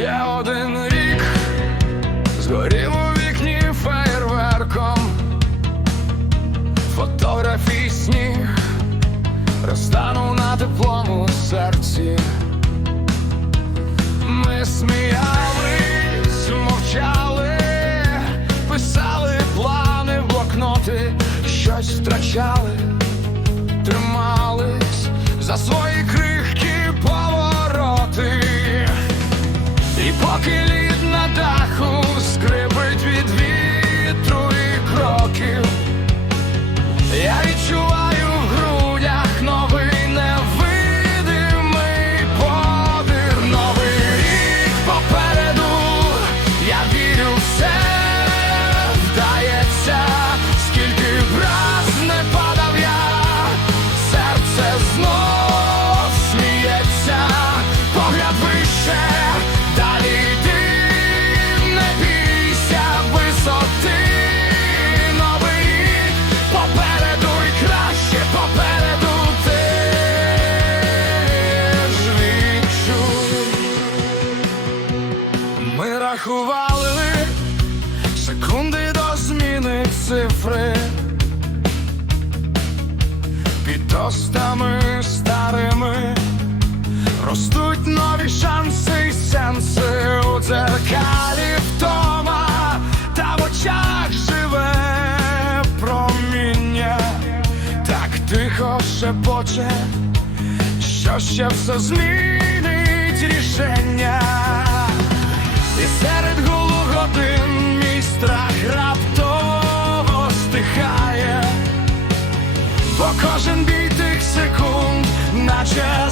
Ще один рік. Згорів у вікні феєрверком, фотографій сніг. Розтанув на теплому серці. Ми сміялись, мовчали, писали плани в блокноти, щось втрачали, тримались за свої крихкі Поки лід на даху скрипить від вітру і кроків, я відчуваю в грудях новий невидимий подир, новий рік попереду, я вірю, в все рахували секунди до зміни цифри. Під тостами старими ростуть нові шанси й сенси. У дзеркалі втома, та в очах живе проміння, так тихо шепоче, що ще все змінить рішення. І серед гулу годин мій страх раптово стихає, бо кожен бій тих секунд, наче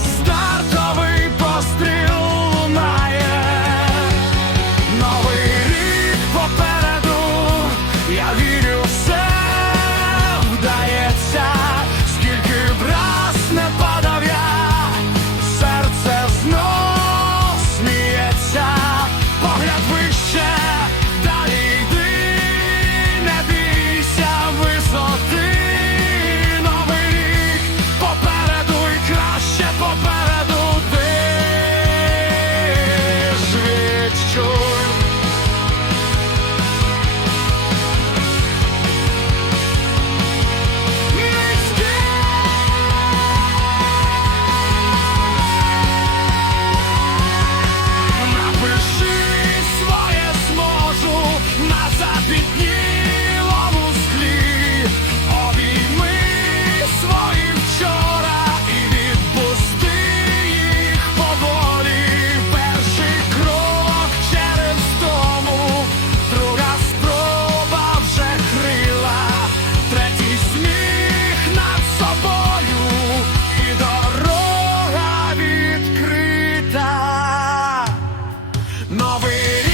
Новий рік